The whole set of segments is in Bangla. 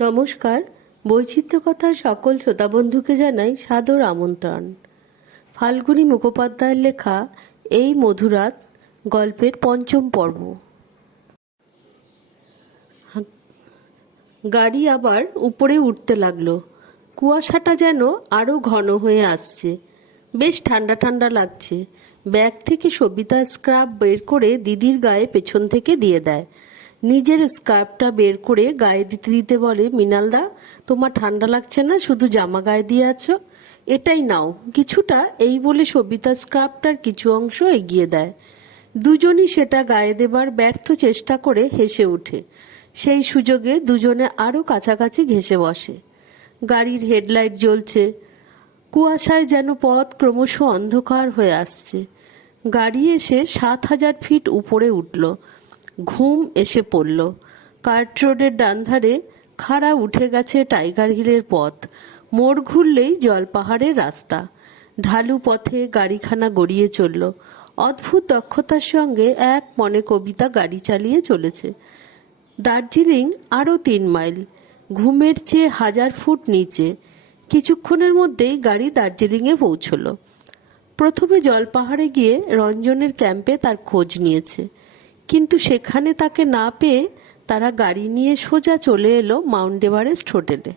নমস্কার। বৈচিত্র্য কথার সকল শ্রোতা বন্ধুকে জানাই সাদর আমন্ত্রণ। ফাল্গুনী মুখোপাধ্যায়ের লেখা এই মধুরাত গল্পের পঞ্চম পর্ব। গাড়ি আবার উপরে উঠতে লাগল। কুয়াশাটা যেন আরও ঘন হয়ে আসছে। বেশ ঠান্ডা ঠান্ডা লাগছে। ব্যাগ থেকে সবিতা স্ক্রাব বের করে দিদির গায়ে পেছন থেকে দিয়ে দেয়। নিজের স্কার্ফটা বের করে গায়ে দিতে দিতে বলে মিনালদা তোমার ঠান্ডা লাগছে না? শুধু জামা গায়ে দিয়ে আছো? এটাই নাও। কিছুটা এই বলে সবিতা স্ক্রাফটার কিছু অংশ এগিয়ে দেয়। দুজনই সেটা গায়ে দেবার ব্যর্থ চেষ্টা করে হেসে ওঠে। সেই সুযোগে দুজনে আরও কাছাকাছি ঘেসে বসে। গাড়ির হেডলাইট জ্বলছে। কুয়াশায় যেন পথ ক্রমশ অন্ধকার হয়ে আসছে। গাড়ি এসে সাত হাজার ফিট উপরে উঠল। ঘুম এসে পড়ল। কার্ট রোডের ডানধারে খাড়া উঠে গেছে টাইগার হিলের পথ। মোড় ঘুরলেই জলপাহাড়ের রাস্তা। ঢালু পথে গাড়িখানা গড়িয়ে চলল। অদ্ভুত দক্ষতার সঙ্গে এক মনে কবিতা গাড়ি চালিয়ে চলেছে। দার্জিলিং আরও তিন মাইল। ঘুমের চেয়ে হাজার ফুট নিচে। কিছুক্ষণের মধ্যেই গাড়ি দার্জিলিংয়ে পৌঁছল। প্রথমে জলপাহাড়ে গিয়ে রঞ্জনের ক্যাম্পে তার খোঁজ নিয়েছে। কিন্তু সেখানে তাকে না পেয়ে তারা গাড়ি নিয়ে সোজা চলে এলো মাউন্ট এভারেস্ট হোটেলে।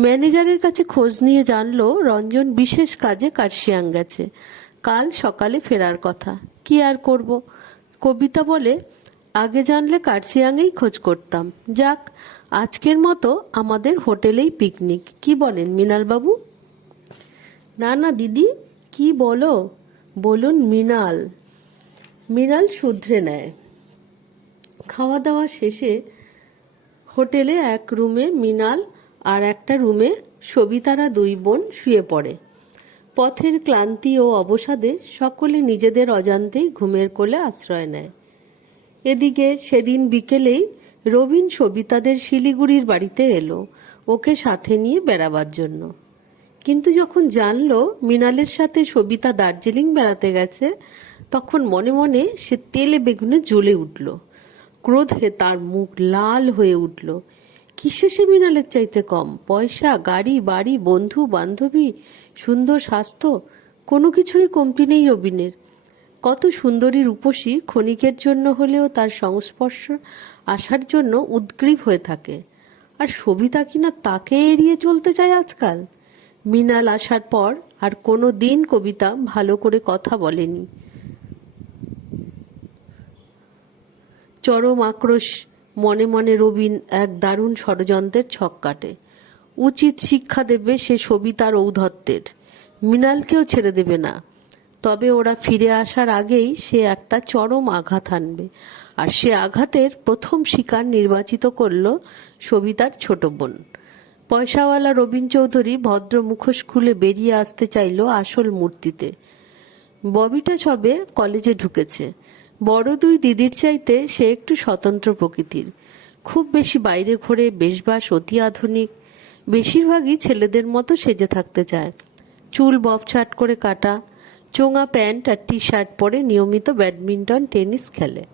ম্যানেজারের কাছে খোঁজ নিয়ে জানলো রঞ্জন বিশেষ কাজে কার্শিয়াং গেছে। কাল সকালে ফেরার কথা। কি আর করব? কবিতা বলে, আগে জানলে কার্শিয়াংয়েই খোঁজ করতাম। যাক, আজকের মতো আমাদের হোটেলেই পিকনিক। কি বলেন মিনালবাবু না না, দিদি, কি বলো? বলুন মৃণাল। মৃণাল শুধরে নেয়। খাওয়া দাওয়া শেষে হোটেলে এক রুমে মৃণাল আর একটা রুমে সবিতারা দুই বোন শুয়ে পড়ে। পথের ক্লান্তি ও অবসাদে সকলে নিজেদের অজান্তেই ঘুমের কোলে আশ্রয় নেয়। এদিকে সেদিন বিকেলেই রবিন সবিতাদের শিলিগুড়ির বাড়িতে এলো, ওকে সাথে নিয়ে বেড়াবার জন্য। কিন্তু যখন জানলো মৃণালের সাথে সবিতা দার্জিলিং বেড়াতে গেছে তখন মনে মনে সে তেলে বেগুনে জ্বলে উঠল। ক্রোধে তার মুখ লাল হয়ে উঠল। কিসে সে মৃণালের চাইতে কম? পয়সা, গাড়ি, বাড়ি, বন্ধু, বান্ধবী, সুন্দর স্বাস্থ্য? কোনো কিছুরই কমতি নেই রবিনের। কত সুন্দরী রূপসী ক্ষণিকের জন্য হলেও তার সংস্পর্শ আসার জন্য উদ্গ্রীব হয়ে থাকে। আর সবিতা কিনা তাকে এড়িয়ে চলতে চায় আজকাল? মৃণাল আসার পর আর কোনো দিন কবিতা ভালো করে কথা বলেনি। চরম আক্রোশ, মনে মনে রবিন এক দারুণ ষড়যন্ত্রের ছক কাটে। উচিত শিক্ষা দেবে সে সবিতার ঔধত্বের। মৃণালকেও ছেড়ে দেবে না। তবে ওরা ফিরে আসার আগেই সে একটা চরম আঘাত আনবে। আর সে আঘাতের প্রথম শিকার নির্বাচিত করল সবিতার ছোট বোন। পয়সাওয়ালা রবীন চৌধুরী ভদ্র মুখোশ খুলে বেরিয়ে আসতে চাইল আসল মূর্তিতে। ববিটা সবে কলেজে ঢুকেছে। বড় দুই দিদির চাইতে সে একটু স্বতন্ত্র প্রকৃতির। খুব বেশি বাইরে ঘোরে বেশবাস অতি আধুনিক। বেশিরভাগই ছেলেদের মতো সেজে থাকতে চায়। চুল ববছাট করে কাটা, চোঙা প্যান্ট আর টি শার্ট পরে নিয়মিত ব্যাডমিন্টন, টেনিস খেলে।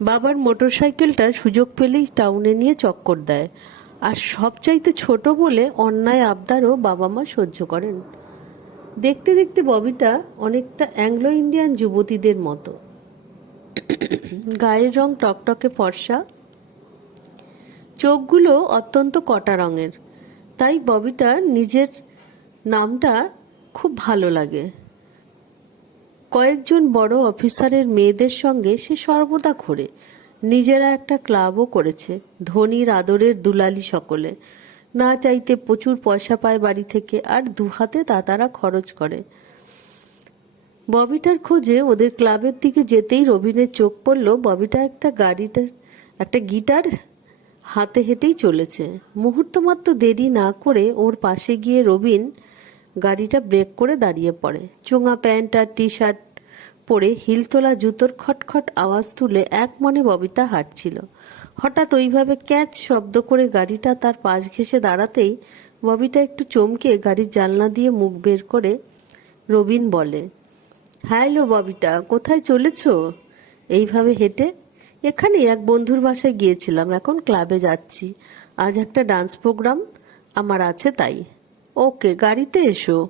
বাবার মোটরসাইকেলটা সুযোগ পেলেই টাউনে নিয়ে চক্কর দেয়। আর সবচাইতে ছোট বলে অন্যায় আবদারও বাবা মা সহ্য করেন। দেখতে দেখতে ববিটা অনেকটা অ্যাংলো ইন্ডিয়ান যুবতীদের মতো। গায়ের রং টকটকে ফর্সা। চোখগুলো অত্যন্ত কটা রঙের। তাই ববিটা নিজের নামটা খুব ভালো লাগে। কয়েকজন বড় অফিসারের মেয়েদের সঙ্গে সে সর্বদা ঘোরে। নিজেরা একটা ক্লাবও করেছে, ধনীর আদরের দুলালি সকলে। না চাইতে প্রচুর পয়সা পায় বাড়ি থেকে, আর দুহাতে তা তারা খরচ করে। ববিটার খোঁজে ওদের ক্লাবের দিকে যেতেই রবিনের চোখ পড়ল, ববিটা একটা গাড়িটার, একটা গিটার হাতে হেঁটেই চলেছে। মুহূর্ত মাত্র দেরি না করে ওর পাশে গিয়ে রবিন গাড়িটা ব্রেক করে দাঁড়িয়ে পড়ে। চোঙা প্যান্ট আর টি শার্ট পরে হিলতোলা জুতোর খটখট আওয়াজ তুলে এক মনে ববিতা হাঁটছিল। হঠাৎ ওইভাবে ক্যাচ শব্দ করে গাড়িটা তার পাশ ঘেসে দাঁড়াতেই ববিতা একটু চমকে গাড়ির জানলা দিয়ে মুখ বের করে রবিন বলে হ্যালো ববিটা, কোথায় চলেছ? এইভাবে হেঁটে? এখানে এক বন্ধুর বাসায় গিয়েছিলাম, এখন ক্লাবে যাচ্ছি। আজ একটা ডান্স প্রোগ্রাম, আমার আছে তাই। ওকে, গাড়িতে এসো।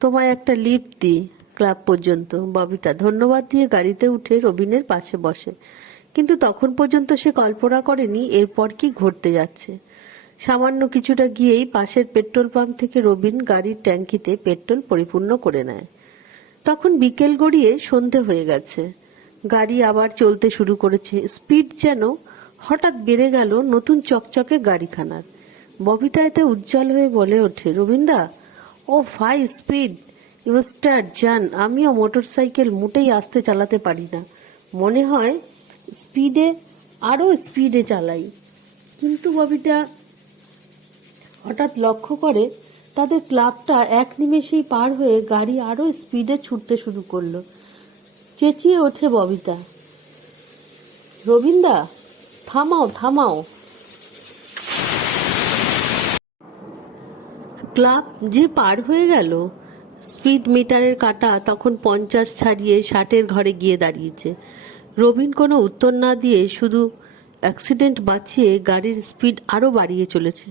তোমায় একটা লিফট দিই, ক্লাব পর্যন্ত। ববিতা ধন্যবাদ দিয়ে গাড়িতে উঠে রবিনের পাশে বসে। কিন্তু তখন পর্যন্ত সে কল্পনা করেনি এরপর কি ঘটতে যাচ্ছে। সামান্য কিছুটা গিয়েই পাশের পেট্রোল পাম্প থেকে রবিন গাড়ির ট্যাঙ্কিতে পেট্রোল পরিপূর্ণ করে নেয়। তখন বিকেল গড়িয়ে সন্ধে হয়ে গেছে। গাড়ি আবার চলতে শুরু করেছে। স্পিড যেন হঠাৎ বেড়ে গেল নতুন চকচকে গাড়িখানার। ববিতা এতে উজ্জ্বল হয়ে বলে ওঠে, রবীন্দা, ও ফাই স্পিড, ইউ স্টার্ট জান আমিও মোটর সাইকেল মোটেই আস্তে চালাতে পারি না। মনে হয় স্পিডে, আরও স্পিডে চালাই। কিন্তু ববিতা হঠাৎ লক্ষ্য করে তাদের ক্লাবটা এক নিমেষেই পার হয়ে গাড়ি আরও স্পিডে ছুটতে শুরু করল। চেঁচিয়ে ওঠে ববিতা। রবিন্দা, থামাও থামাও। ক্লাব যে পার হয়ে গেল, স্পিড মিটারের কাটা তখন পঞ্চাশ ছাড়িয়ে ষাটের ঘরে গিয়ে দাঁড়িয়েছে। রবিন কোনো উত্তর না দিয়ে শুধু অ্যাক্সিডেন্ট বাঁচিয়ে গাড়ির স্পিড আরও বাড়িয়ে চলেছে।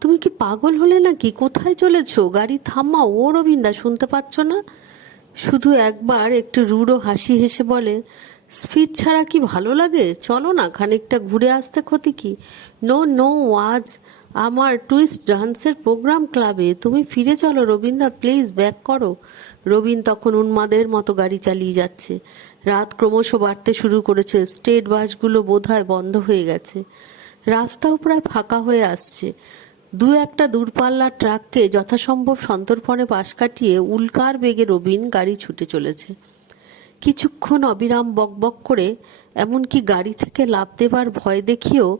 তুমি কি পাগল হলে নাকি? কোথায় চলেছো? গাড়ি থামাও। ও রবিন্দা, শুনতে পাচ্ছ না? শুধু একবার একটু রুড়ো হাসি হেসে বলে, স্পিড ছাড়া কি ভালো লাগে? চলো না, খানিকটা ঘুরে আসতে ক্ষতি কি? নো নো, আজ আমার টুইস্ট ডান্সের প্রোগ্রাম ক্লাবে। তুমি ফিরে চলো রবীন্দ্রা প্লিজ ব্যাক করো। রবীন তখন উন্মাদের মতো গাড়ি চালিয়ে যাচ্ছে। রাত ক্রমশ বাড়তে শুরু করেছে। স্টেট বাসগুলো বোধহয় বন্ধ হয়ে গেছে। রাস্তাও প্রায় ফাঁকা হয়ে আসছে। দু একটা দূরপাল্লার ট্রাককে যথাসম্ভব সন্তর্পণে পাশ কাটিয়ে উল্কার বেগে রবিন গাড়ি ছুটে চলেছে। কিছুক্ষণ অবিরাম বকবক করে এমনকি গাড়ি থেকে লাভ দেবার ভয় দেখিয়েও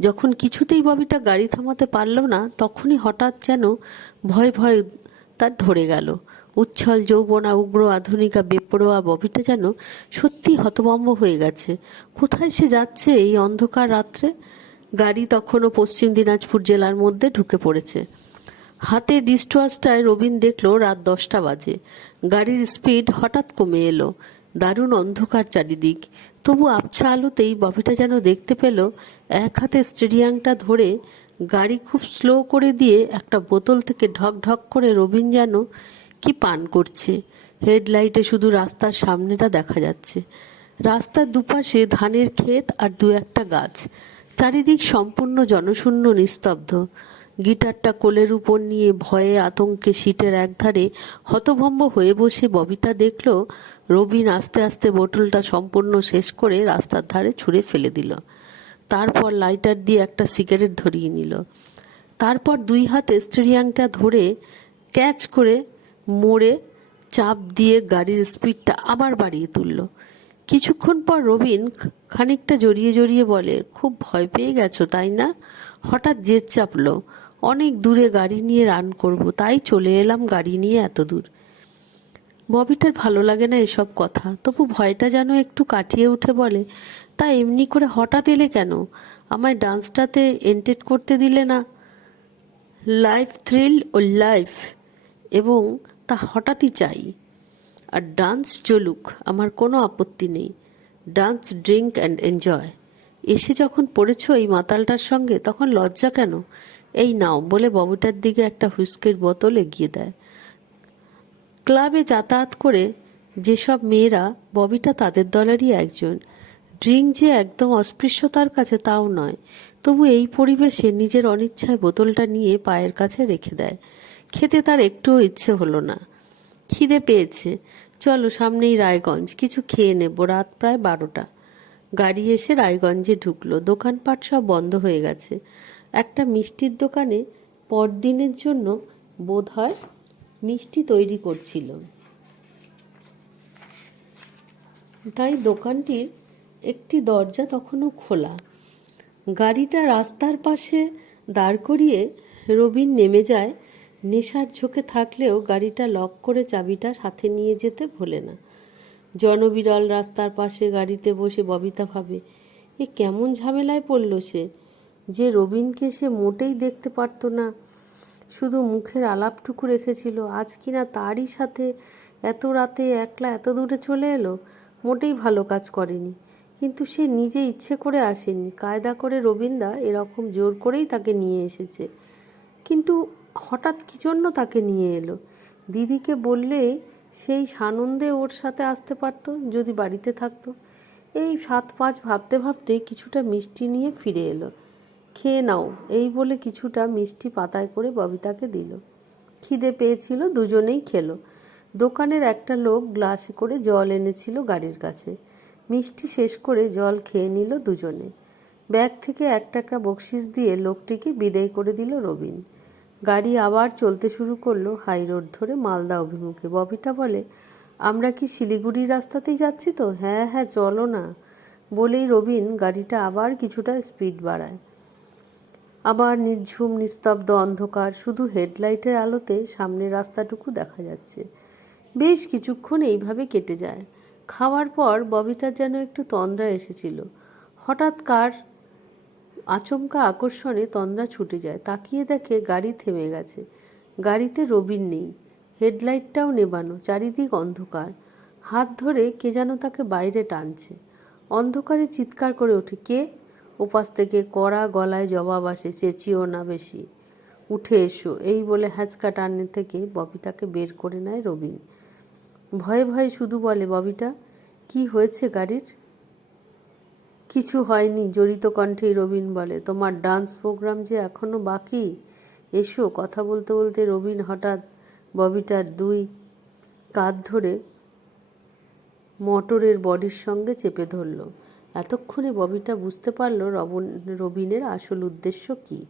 যখন কিছুতেই ববিটা গাড়ি থামাতে পারল না, তখনই হঠাৎ যেন ভয় ভয় তার ধরে গেল। উচ্ছল যৌবনা, উগ্র আধুনিকা, বেপরোয়া ববিটা যেন সত্যি হতভম্ব হয়ে গেছে। কোথায় সে যাচ্ছে এই অন্ধকার রাত্রে? গাড়ি তখনও পশ্চিম দিনাজপুর জেলার মধ্যে ঢুকে পড়েছে। হাতে ডিস্টওয়াচটায় রবিন দেখল রাত দশটা বাজে। গাড়ির স্পিড হঠাৎ কমে এলো। দারুণ অন্ধকার চারিদিক। তবু আবছা আলোতেই ববিটা যেন দেখতে পেল, এক হাতে স্টেডিয়ামটা ধরে গাড়ি খুব স্লো করে দিয়ে একটা বোতল থেকে ঢক ঢক করে রবিন যেন কি পান করছে। হেডলাইটে শুধু রাস্তার সামনেটা দেখা যাচ্ছে। রাস্তার দুপাশে ধানের ক্ষেত আর দু একটা গাছ। চারিদিক সম্পূর্ণ জনশূন্য, নিস্তব্ধ। গিটারটা কোলের উপর নিয়ে ভয়ে আতঙ্কে সিটের একধারে হতভম্ব হয়ে বসে ববিতা দেখল রবিন আস্তে আস্তে বোতলটা সম্পূর্ণ শেষ করে রাস্তার ধারে ছুঁড়ে ফেলে দিল। তারপর লাইটার দিয়ে একটা সিগারেট ধরিয়ে নিল। তারপর দুই হাতে স্টিরিয়াংটা ধরে ক্যাচ করে মোড়ে চাপ দিয়ে গাড়ির স্পিডটা আবার বাড়িয়ে তুলল। কিছুক্ষণ পর রবিন খানিকটা জড়িয়ে জড়িয়ে বলে, খুব ভয় পেয়ে গেছো, তাই না? হঠাৎ জেদ চাপলো, অনেক দূরে গাড়ি নিয়ে রান করব, তাই চলে এলাম গাড়ি নিয়ে এত দূর। ববিটার ভালো লাগে না এসব কথা, তবু ভয়টা যেন একটু কাটিয়ে উঠে বলে, তা এমনি করে হঠাৎ এলে কেন? আমায় ডান্সটাতে এন্টেড করতে দিলে না? লাইফ থ্রিল ও লাইফ এবং তা হঠাৎই চাই। আর ডান্স চলুক, আমার কোনো আপত্তি নেই। Dance, drink and enjoy. এসে যখন পড়েছ এই মাতালটার সঙ্গে, তখন লজ্জা কেন? এই নাও, বলে বাবুটার দিকে একটা হুইস্কির বোতল এগিয়ে দেয়। ক্লাবে যাতায়াত করে যেসব মেয়েরা, ববিটা তাদের দলেরই একজন। ড্রিঙ্ক যে একদম অস্পৃশ্যতার কাছে তাও নয়। তবু এই পরিবেশে নিজের অনিচ্ছায় বোতলটা নিয়ে পায়ের কাছে রেখে দেয়। খেতে তার একটুও ইচ্ছে হলো না। খিদে পেয়েছে। চলো সামনেই রায়গঞ্জ, কিছু খেয়ে নেব, রাত প্রায় বারোটা। গাড়ি এসে রায়গঞ্জে ঢুকলো, দোকানপাট সব বন্ধ হয়ে গেছে। একটা মিষ্টির দোকানে পরদিনের জন্য বোধ হয় মিষ্টি তৈরি করছিল। তাই দোকানটির একটি দরজা তখনও খোলা। গাড়িটা রাস্তার পাশে দাঁড় করিয়ে রবিন নেমে যায় নেশার ঝোঁকে থাকলেও গাড়িটা লক করে চাবিটা সাথে নিয়ে যেতে ভোলে না। জনবিরল রাস্তার পাশে গাড়িতে বসে ববিতা ভাবে, এ কেমন ঝামেলায় পড়ল সে? যে রবিনকে সে মোটেই দেখতে পারত না। শুধু মুখের আলাপটুকু রেখেছিল। আজ কিনা তারই সাথে এত রাতে একলা এত দূরে চলে এলো? মোটেই ভালো কাজ করেনি। কিন্তু সে নিজে ইচ্ছে করে আসেনি। কায়দা করে রবীন্দা এরকম জোর করেই তাকে নিয়ে এসেছে। কিন্তু হঠাৎ কী জন্য তাকে নিয়ে এলো? দিদিকে বললে সেই সানন্দে ওর সাথে আসতে পারতো, যদি বাড়িতে থাকতো। এই সাত পাঁচ ভাবতে ভাবতে কিছুটা মিষ্টি নিয়ে ফিরে এলো। খেয়ে নাও, এই বলে কিছুটা মিষ্টি পাতায় করে ববিতাকে দিল। খিদে পেয়েছিল, দুজনেই খেলো। দোকানের একটা লোক গ্লাসে করে জল এনেছিল গাড়ির কাছে। মিষ্টি শেষ করে জল খেয়ে নিল দুজনে। ব্যাগ থেকে এক টাকা বকশিস দিয়ে লোকটিকে বিদায় করে দিল রবিন। গাড়ি আবার চলতে শুরু করল হাই রোড ধরে মালদা অভিমুখে। ববিতা বলে, আমরা কি শিলিগুড়ির রাস্তাতেই যাচ্ছি তো? হ্যাঁ হ্যাঁ চলো না। বলেই রবিন গাড়িটা আবার কিছুটা স্পিড বাড়ায়। আবার নির্ঝুম নিস্তব্ধ অন্ধকার, শুধু হেডলাইটের আলোতে সামনের রাস্তাটুকু দেখা যাচ্ছে। বেশ কিছুক্ষণ এইভাবে কেটে যায়। খাওয়ার পর ববিতার যেন একটু তন্দ্রা এসেছিল। হঠাৎ কার আচমকা আকর্ষণে তন্দ্রা ছুটে যায়। তাকিয়ে দেখে গাড়ি থেমে গেছে। গাড়িতে রবিন নেই। হেডলাইটটাও নেবানো, চারিদিক অন্ধকার। হাত ধরে কে যেন তাকে বাইরে টানছে। অন্ধকারে চিৎকার করে ওঠে, কে? ওপাশ থেকে কড়া গলায় জবাব আসে, চেঁচিও না বেশি। উঠে এসো। এই বলে হ্যাঁচকা টানে থেকে ববিতাকে বের করে নেয় রবিন। ভয়ে ভয়ে শুধু বলে, ববিটা, কি হয়েছে গাড়ির? কিছু হয়নি, জড়িত কণ্ঠে রবিন বলে, তোমার ডান্স প্রোগ্রাম যে এখনও বাকি? এসো, কথা বলতে বলতে রবিন হঠাৎ ববিটার দুই কাঁধ ধরে মটরের বডির সঙ্গে চেপে ধরল। এতক্ষণে ববিটা বুঝতে পারল রবন, রবিনের আসল উদ্দেশ্য কী?